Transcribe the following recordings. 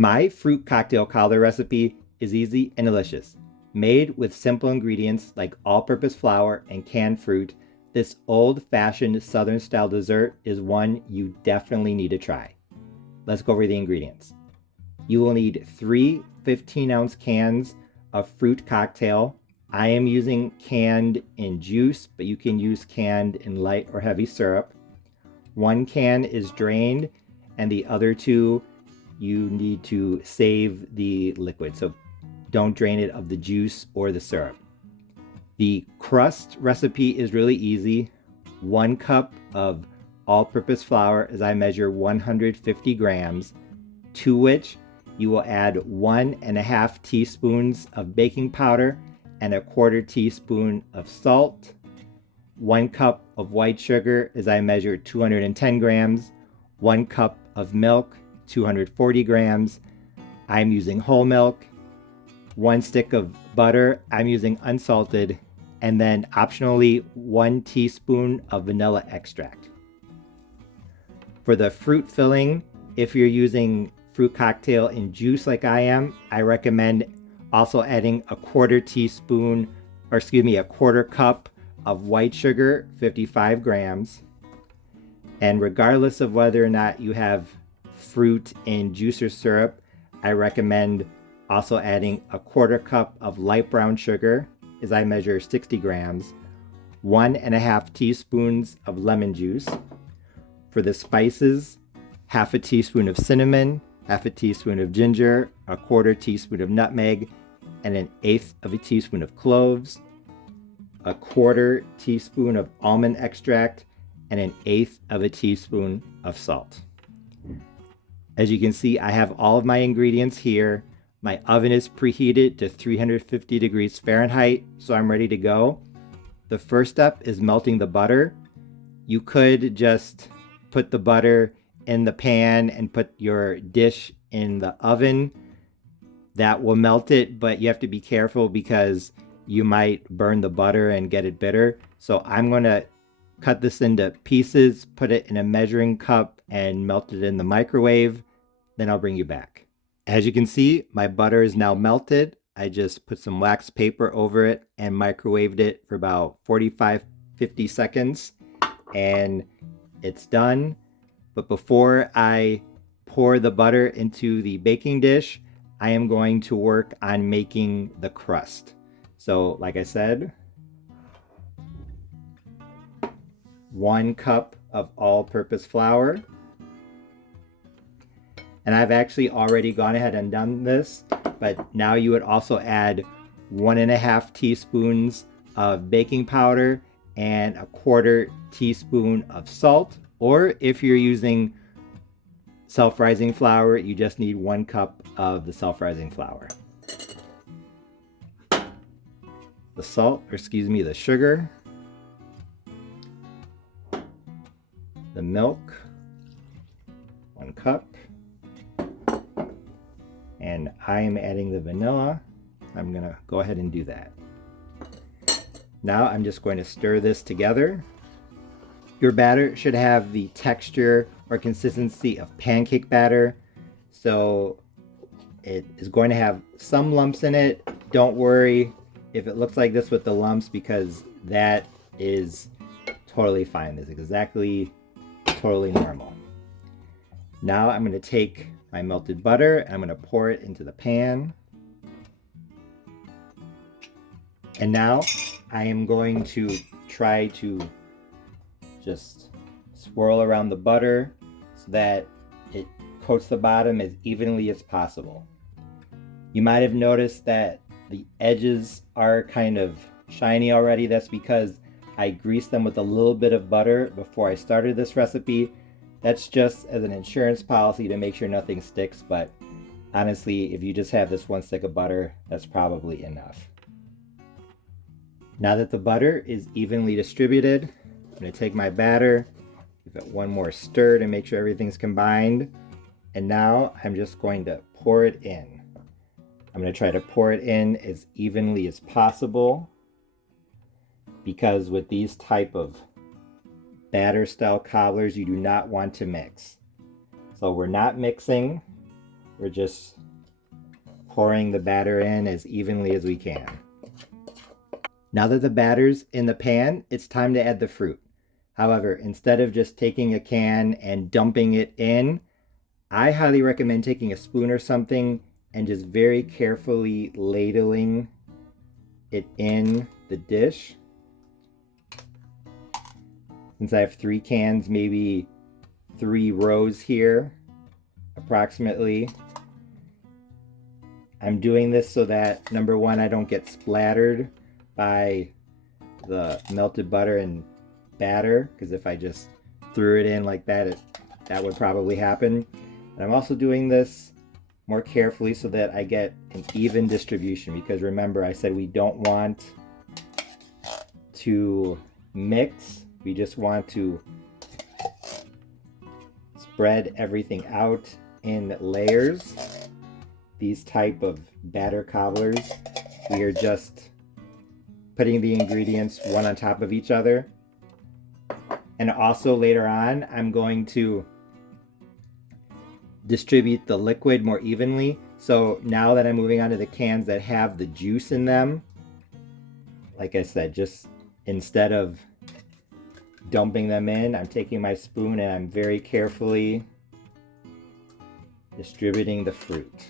My fruit cocktail cobbler recipe is easy and delicious. Made with simple ingredients like all-purpose flour and canned fruit, this old-fashioned Southern-style dessert is one you definitely need to try. Let's go over the ingredients. You will need 3 15-ounce cans of fruit cocktail. I am using canned in juice, but you can use canned in light or heavy syrup. 1 can is drained, and the other 2 you need to save the liquid, so don't drain it of the juice or the syrup. The crust recipe is really easy. 1 cup of all-purpose flour, as I measure 150 grams, to which you will add 1.5 teaspoons of baking powder and 1/4 teaspoon of salt, 1 cup of white sugar, as I measure 210 grams, 1 cup of milk, 240 grams. I'm using whole milk, 1 stick of butter, I'm using unsalted, and then optionally 1 teaspoon of vanilla extract. For the fruit filling, if you're using fruit cocktail in juice like I am, I recommend also adding 1/4 teaspoon, or excuse me, 1/4 cup of white sugar, 55 grams. And regardless of whether or not you have fruit in juice or syrup, I recommend also adding 1/4 cup of light brown sugar, as I measure 60 grams, 1.5 teaspoons of lemon juice. For the spices, 1/2 teaspoon of cinnamon, 1/2 teaspoon of ginger, 1/4 teaspoon of nutmeg, and 1/8 teaspoon of cloves, 1/4 teaspoon of almond extract, and 1/8 teaspoon of salt. As you can see, I have all of my ingredients here. My oven is preheated to 350 degrees Fahrenheit, so I'm ready to go. The first step is melting the butter. You could just put the butter in the pan and put your dish in the oven. That will melt it, but you have to be careful because you might burn the butter and get it bitter. So I'm going to cut this into pieces, put it in a measuring cup, and melt it in the microwave. Then I'll bring you back. As you can see, my butter is now melted. I just put some wax paper over it and microwaved it for about 45-50 seconds, and it's done. But before I pour the butter into the baking dish, I am going to work on making the crust. So like I said, 1 cup of all-purpose flour. And I've actually already gone ahead and done this, but now you would also add 1.5 teaspoons of baking powder and 1/4 teaspoon of salt. Or if you're using self-rising flour, you just need 1 cup of the self-rising flour. The salt, or excuse me, the sugar, the milk, 1 cup, and I am adding the vanilla. I'm gonna go ahead and do that. Now I'm just going to stir this together. Your batter should have the texture or consistency of pancake batter, so it is going to have some lumps in it. Don't worry if it looks like this with the lumps, because that is totally fine. It's exactly totally normal. Now I'm going to take my melted butter and I'm going to pour it into the pan. And now I am going to try to just swirl around the butter so that it coats the bottom as evenly as possible. You might have noticed that the edges are kind of shiny already. That's because I greased them with a little bit of butter before I started this recipe. That's just as an insurance policy to make sure nothing sticks, but honestly, if you just have this 1 stick of butter, that's probably enough. Now that the butter is evenly distributed, I'm going to take my batter, give it one more stir to make sure everything's combined, and now I'm just going to pour it in. I'm going to try to pour it in as evenly as possible, because with these type of batter style cobblers, you do not want to mix. So we're not mixing, We're just pouring the batter in as evenly as we can. Now that the batter's in the pan, it's time to add the fruit. However, instead of just taking a can and dumping it in, I highly recommend taking a spoon or something and just very carefully ladling it in the dish. Since I have 3 cans, maybe 3 rows here, approximately. I'm doing this so that, number one, I don't get splattered by the melted butter and batter, because if I just threw it in like that, that would probably happen. And I'm also doing this more carefully so that I get an even distribution, because remember I said we don't want to mix, we just want to spread everything out in layers. These type of batter cobblers, we are just putting the ingredients one on top of each other. And also later on, I'm going to distribute the liquid more evenly. So now that I'm moving on to the cans that have the juice in them, like I said, just instead of dumping them in, I'm taking my spoon and I'm very carefully distributing the fruit.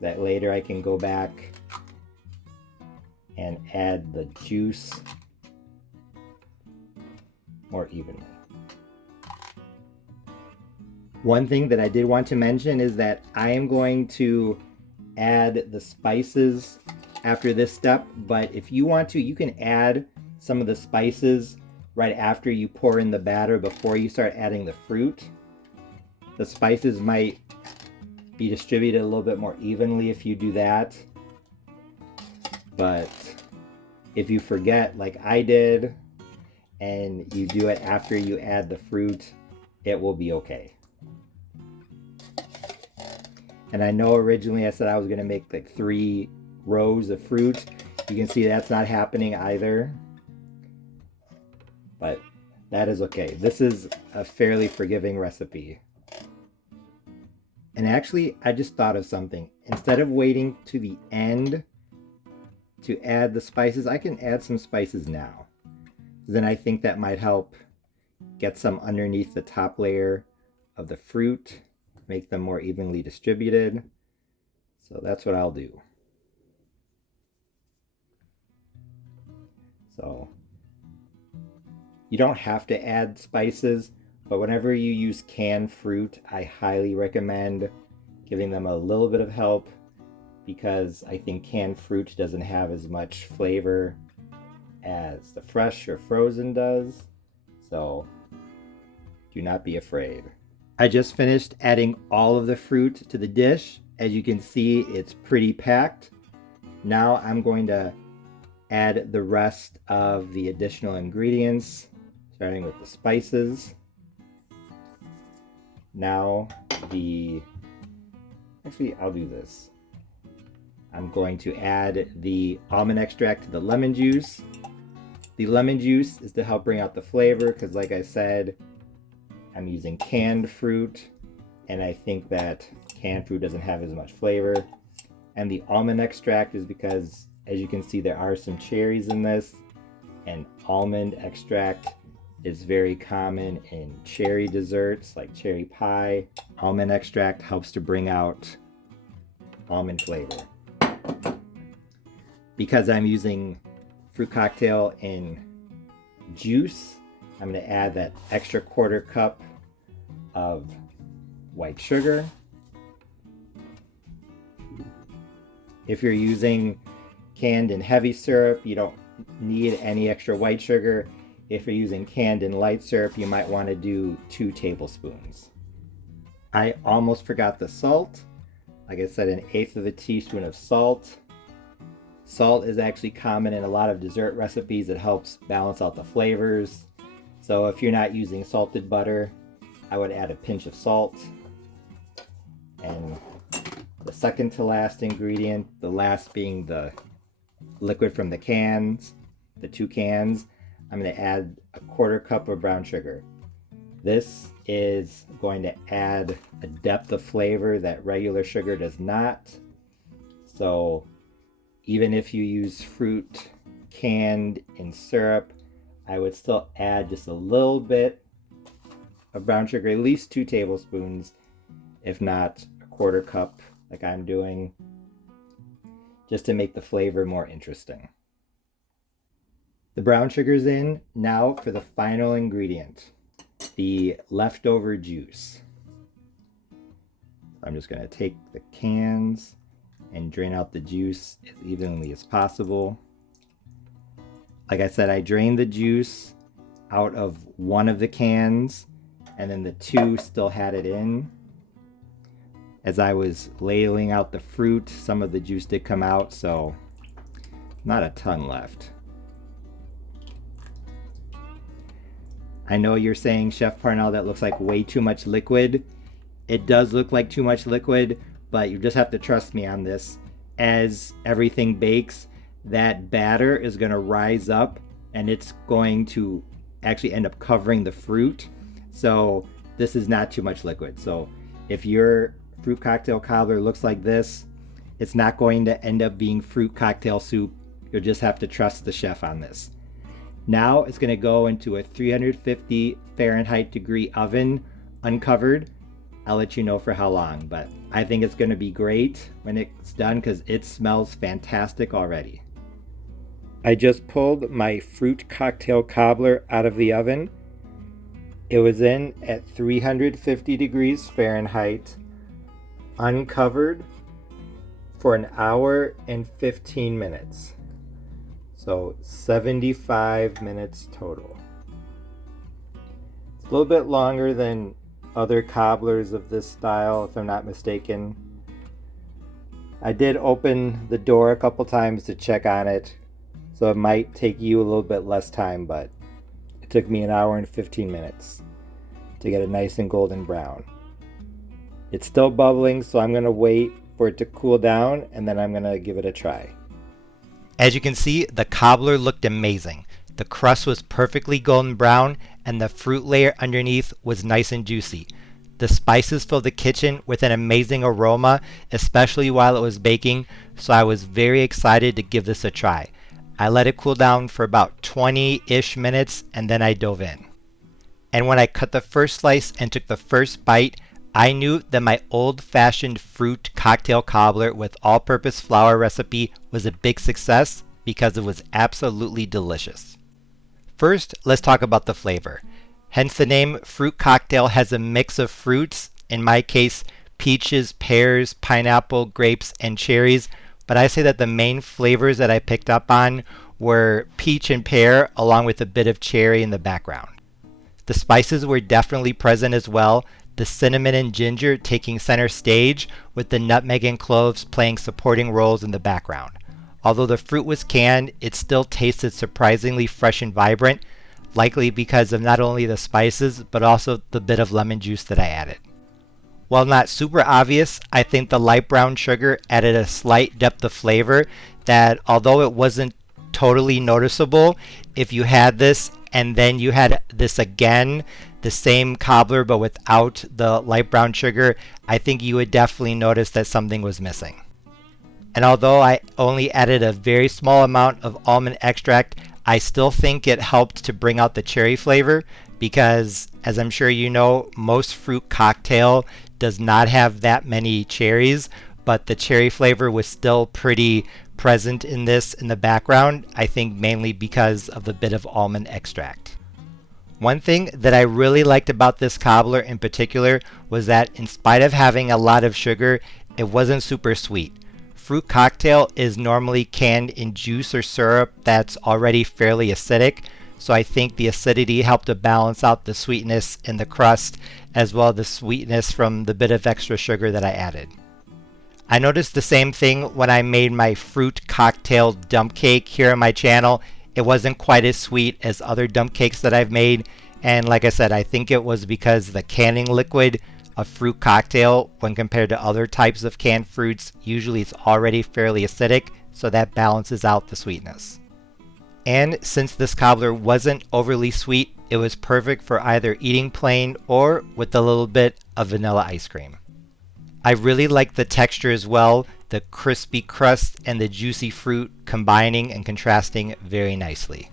That later I can go back and add the juice more evenly. One thing that I did want to mention is that I am going to add the spices after this step, but if you want to, you can add some of the spices right after you pour in the batter before you start adding the fruit. The spices might be distributed a little bit more evenly if you do that, but if you forget like I did and you do it after you add the fruit, it will be okay. And I know originally I said I was going to make like 3 rows of fruit. You can see that's not happening either, but that is okay. This is a fairly forgiving recipe. And actually, I just thought of something. Instead of waiting to the end to add the spices, I can add some spices now. Then I think that might help get some underneath the top layer of the fruit, make them more evenly distributed. So that's what I'll do. So you don't have to add spices, but whenever you use canned fruit, I highly recommend giving them a little bit of help, because I think canned fruit doesn't have as much flavor as the fresh or frozen does. So do not be afraid. I just finished adding all of the fruit to the dish. As you can see, it's pretty packed. Now I'm going to add the rest of the additional ingredients, starting with the spices. Now actually I'll do this. I'm going to add the almond extract to the lemon juice. The lemon juice is to help bring out the flavor, because like I said, I'm using canned fruit, and I think that canned fruit doesn't have as much flavor. And the almond extract is because, as you can see, there are some cherries in this, and almond extract is very common in cherry desserts like cherry pie. Almond extract helps to bring out almond flavor. Because I'm using fruit cocktail in juice, I'm going to add that extra 1/4 cup of white sugar. If you're using canned and heavy syrup, you don't need any extra white sugar. If you're using canned and light syrup, you might want to do 2 tablespoons. I almost forgot the salt. Like I said, 1/8 teaspoon of salt. Salt is actually common in a lot of dessert recipes. It helps balance out the flavors. So if you're not using salted butter, I would add a pinch of salt. And the second to last ingredient, the last being the liquid from the cans, the 2 cans, I'm going to add a 1/4 cup of brown sugar. This is going to add a depth of flavor that regular sugar does not. So even if you use fruit canned in syrup, I would still add just a little bit of brown sugar, at least 2 tablespoons, if not a quarter cup like I'm doing, just to make the flavor more interesting. The brown sugar's in. Now for the final ingredient, the leftover juice. I'm just going to take the cans and drain out the juice as evenly as possible. Like I said, I drained the juice out of one of the cans, and then the 2 still had it in. As I was ladling out the fruit, some of the juice did come out, so not a ton left. I know you're saying, Chef Parnell, that looks like way too much liquid. It does look like too much liquid, but you just have to trust me on this. As everything bakes, that batter is going to rise up and it's going to actually end up covering the fruit. So this is not too much liquid. So if your fruit cocktail cobbler looks like this, it's not going to end up being fruit cocktail soup. You'll just have to trust the chef on this. Now it's going to go into a 350 Fahrenheit degree oven, uncovered. I'll let you know for how long, but I think it's going to be great when it's done because it smells fantastic already. I just pulled my fruit cocktail cobbler out of the oven. It was in at 350 degrees Fahrenheit, uncovered, for an hour and 15 minutes. So 75 minutes total. It's a little bit longer than other cobblers of this style, if I'm not mistaken. I did open the door a couple times to check on it, so it might take you a little bit less time, but it took me an hour and 15 minutes to get it nice and golden brown. It's still bubbling, so I'm going to wait for it to cool down, and then I'm going to give it a try. As you can see, the cobbler looked amazing. The crust was perfectly golden brown, and the fruit layer underneath was nice and juicy. The spices filled the kitchen with an amazing aroma, especially while it was baking, so I was very excited to give this a try. I let it cool down for about 20-ish minutes, and then I dove in. And when I cut the first slice and took the first bite, I knew that my old-fashioned fruit cocktail cobbler with all-purpose flour recipe was a big success because it was absolutely delicious. First, let's talk about the flavor. Hence the name, fruit cocktail has a mix of fruits, in my case, peaches, pears, pineapple, grapes, and cherries, but I say that the main flavors that I picked up on were peach and pear, along with a bit of cherry in the background. The spices were definitely present as well, the cinnamon and ginger taking center stage, with the nutmeg and cloves playing supporting roles in the background. Although the fruit was canned, it still tasted surprisingly fresh and vibrant, likely because of not only the spices, but also the bit of lemon juice that I added. While not super obvious, I think the light brown sugar added a slight depth of flavor that, although it wasn't totally noticeable, if you had this and then you had this again, the same cobbler but without the light brown sugar, I think you would definitely notice that something was missing. And although I only added a very small amount of almond extract, I still think it helped to bring out the cherry flavor because, as I'm sure you know, most fruit cocktail does not have that many cherries, but the cherry flavor was still pretty present in this in the background, I think mainly because of the bit of almond extract. One thing that I really liked about this cobbler in particular was that in spite of having a lot of sugar, it wasn't super sweet. Fruit cocktail is normally canned in juice or syrup that's already fairly acidic, so I think the acidity helped to balance out the sweetness in the crust as well as the sweetness from the bit of extra sugar that I added. I noticed the same thing when I made my fruit cocktail dump cake here on my channel. It wasn't quite as sweet as other dump cakes that I've made, and like I said, I think it was because the canning liquid of fruit cocktail, when compared to other types of canned fruits, usually it's already fairly acidic, so that balances out the sweetness. And since this cobbler wasn't overly sweet, it was perfect for either eating plain or with a little bit of vanilla ice cream. I really like the texture as well, the crispy crust and the juicy fruit combining and contrasting very nicely.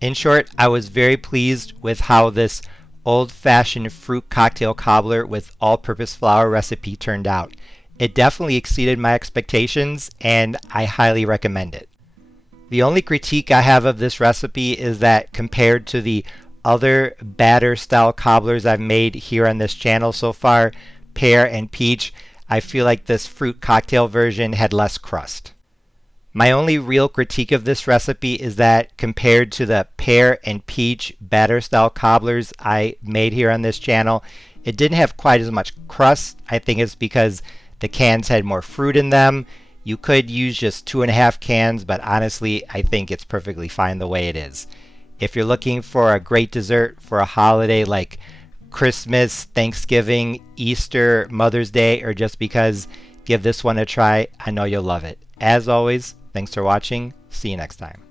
In short, I was very pleased with how this old-fashioned fruit cocktail cobbler with all-purpose flour recipe turned out. It definitely exceeded my expectations, and I highly recommend it. The only critique I have of this recipe is that compared to the other batter-style cobblers I've made here on this channel so far, pear and peach, I feel like this fruit cocktail version had less crust. My only real critique of this recipe is that compared to the pear and peach batter style cobblers I made here on this channel, it didn't have quite as much crust. I think it's because the cans had more fruit in them. You could use just 2.5 cans, but honestly, I think it's perfectly fine the way it is. If you're looking for a great dessert for a holiday like Christmas, Thanksgiving, Easter, Mother's Day, or just because, give this one a try. I know you'll love it. As always, thanks for watching. See you next time.